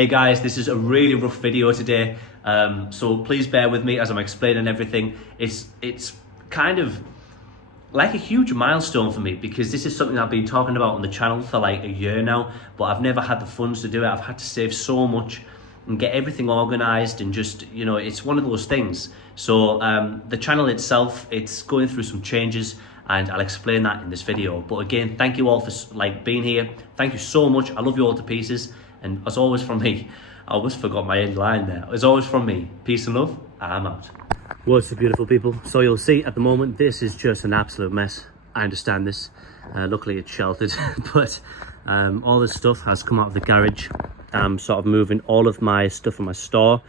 Hey guys, this is a really rough video today, so please bear with me as I'm explaining everything. It's kind of like a huge milestone for me because this is something I've been talking about on the channel for like a year now, but I've never had the funds to do it. I've had to save so much and get everything organized, and just, you know, it's one of those things. So the channel itself, it's going through some changes, and I'll explain that in this video. But again, thank you all for like being here. Thank you so much. I love you all to pieces. And as always from me, I almost forgot my end line there. As always from me, peace and love. I'm out. What's up, beautiful people? So you'll see at the moment, this is just an absolute mess. I understand this. Luckily it's sheltered, but all this stuff has come out of the garage. I'm sort of moving all of my stuff from my store,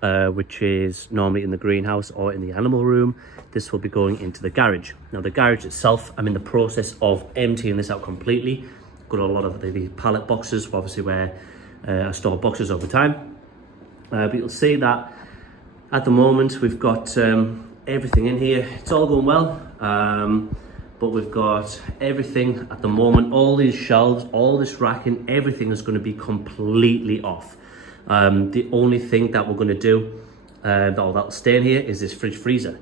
which is normally in the greenhouse or in the animal room. This will be going into the garage. Now the garage itself, I'm in the process of emptying this out completely. Got a lot of the pallet boxes, obviously, where I store boxes over time. But you'll see that at the moment we've got everything in here. It's all going well, but we've got everything at the moment. All these shelves, all this racking, everything is going to be completely off. The only thing that we're going to do that'll stay in here is this fridge freezer.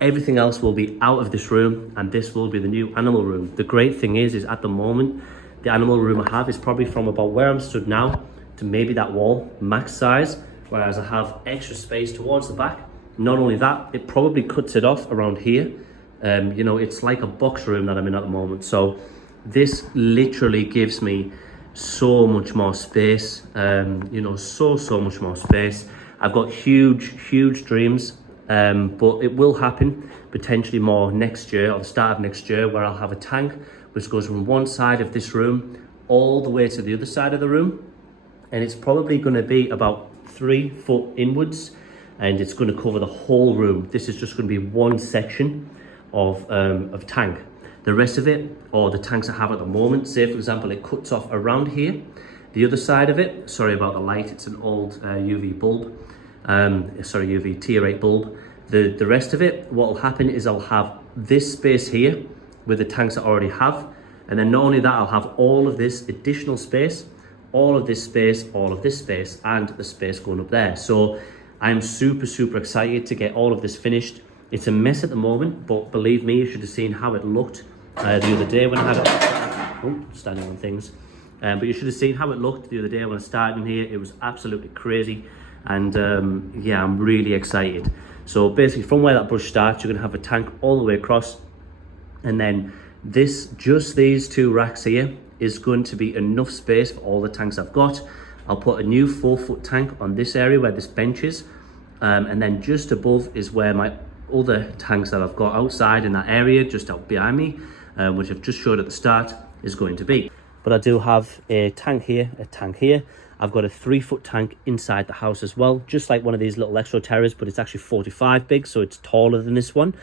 Everything else will be out of this room, and this will be the new animal room. The great thing is at the moment, the animal room I have is probably from about where I'm stood now to maybe that wall, max size, whereas I have extra space towards the back. Not only that, it probably cuts it off around here. You know, it's like a box room that I'm in at the moment. So this literally gives me so much more space, you know, so much more space. I've got huge dreams, but it will happen potentially more next year, or the start of next year, where I'll have a tank which goes from one side of this room all the way to the other side of the room, and it's probably going to be about 3 foot inwards, and it's going to cover the whole room. This is just going to be one section of tank. The rest of it, or the tanks I have at the moment, say for example it cuts off around here, the other side of it, sorry about the light, it's an old UV bulb, UV tier 8 bulb. The rest of it, what will happen is I'll have this space here with the tanks I already have, and then not only that, I'll have all of this additional space, all of this space, all of this space, and the space going up there. So I'm super excited to get all of this finished. It's a mess at the moment, but believe me, you should have seen how it looked the other day when I had it. Standing on things. But you should have seen how it looked the other day when I started in here. It was absolutely crazy, and yeah, I'm really excited. So basically, from where that brush starts, you're going to have a tank all the way across, and then just these 2 racks here is going to be enough space for all the tanks I've got. I'll put a new 4 foot tank on this area where this bench is, and then just above is where my other tanks that I've got outside in that area just out behind me, which I've just showed at the start, is going to be. But I do have a tank here, a tank here. I've got a 3 foot tank inside the house as well, just like one of these little Extra Terras, but it's actually 45 big, so it's taller than this one.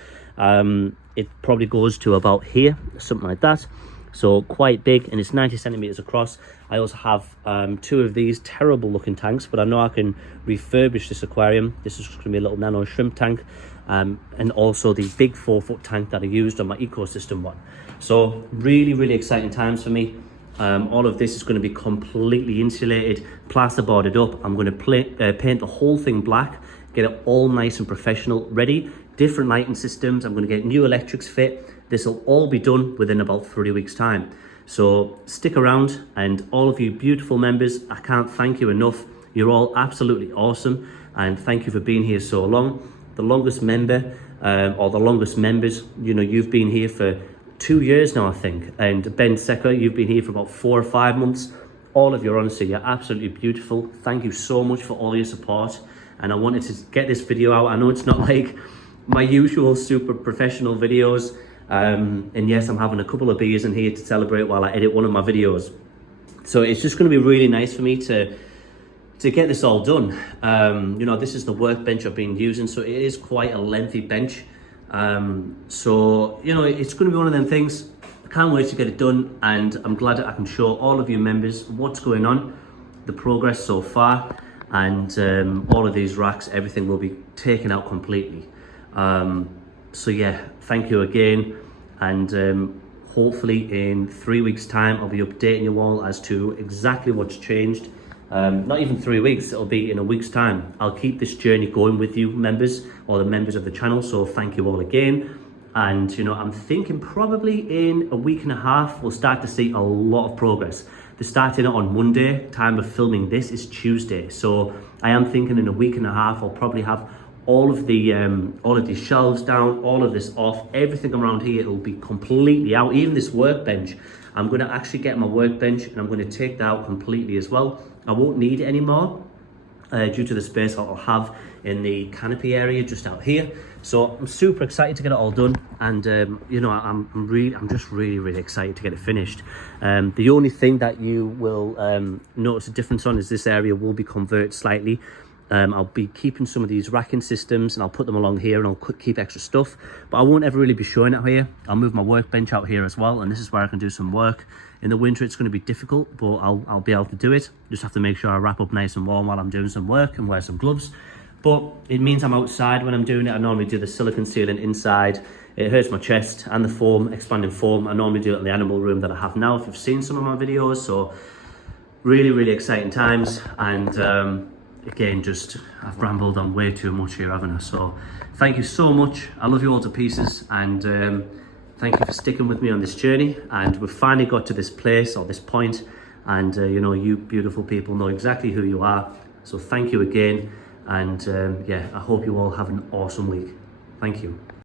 It probably goes to about here, something like that. So quite big, and it's 90 centimeters across. I also have 2 of these terrible looking tanks, but I know I can refurbish this aquarium. This is just gonna be a little nano shrimp tank, and also the big 4 foot tank that I used on my ecosystem one. So really exciting times for me. All of this is going to be completely insulated, plasterboarded up. I'm going to paint the whole thing black, get it all nice and professional, ready. Different lighting systems. I'm going to get new electrics fit. This will all be done within about 3 weeks time. So stick around, and all of you beautiful members, I can't thank you enough. You're all absolutely awesome, and thank you for being here so long. The longest member, or the longest members, you know, you've been here for 2 years now, I think, and Ben Secker, you've been here for about 4 or 5 months. All of your honesty, you're absolutely beautiful. Thank you so much for all your support, and I wanted to get this video out. I know it's not like my usual super professional videos, and yes, I'm having a couple of beers in here to celebrate while I edit one of my videos, so it's just going to be really nice for me to get this all done. You know, this is the workbench I've been using, so it is quite a lengthy bench. So, you know, it's going to be one of them things. I can't wait to get it done, and I'm glad that I can show all of you members what's going on, the progress so far, and all of these racks, everything will be taken out completely. So yeah, thank you again, and hopefully in 3 weeks time I'll be updating you all as to exactly what's changed not even 3 weeks, it'll be in a week's time. I'll keep this journey going with you members, or the members of the channel, so thank you all again. And you know, I'm thinking probably in a week and a half we'll start to see a lot of progress. They're starting it on Monday. Time of filming this is Tuesday, so I am thinking in a week and a half I'll probably have all of these shelves down, all of this off, everything around here. It'll be completely out. Even this workbench, I'm going to actually get my workbench and I'm going to take that out completely as well. I won't need it anymore due to the space I'll have in the canopy area just out here. So I'm super excited to get it all done, and you know, I'm just really excited to get it finished. The only thing that you will notice a difference on is this area will be converted slightly. I'll be keeping some of these racking systems and I'll put them along here, and I'll keep extra stuff, but I won't ever really be showing it here. I'll move my workbench out here as well, and this is where I can do some work. In the winter it's going to be difficult, but I'll be able to do it. Just have to make sure I wrap up nice and warm while I'm doing some work and wear some gloves. But it means I'm outside when I'm doing it. I normally do the silicone ceiling inside. It hurts my chest, and the foam, expanding foam, I normally do it in the animal room that I have now, if you've seen some of my videos. So really exciting times. And again, just I've rambled on way too much here, haven't I? So thank you so much. I love you all to pieces, and thank you for sticking with me on this journey. And we've finally got to this place, or this point, and you know, you beautiful people know exactly who you are. So thank you again, and yeah, I hope you all have an awesome week. Thank you.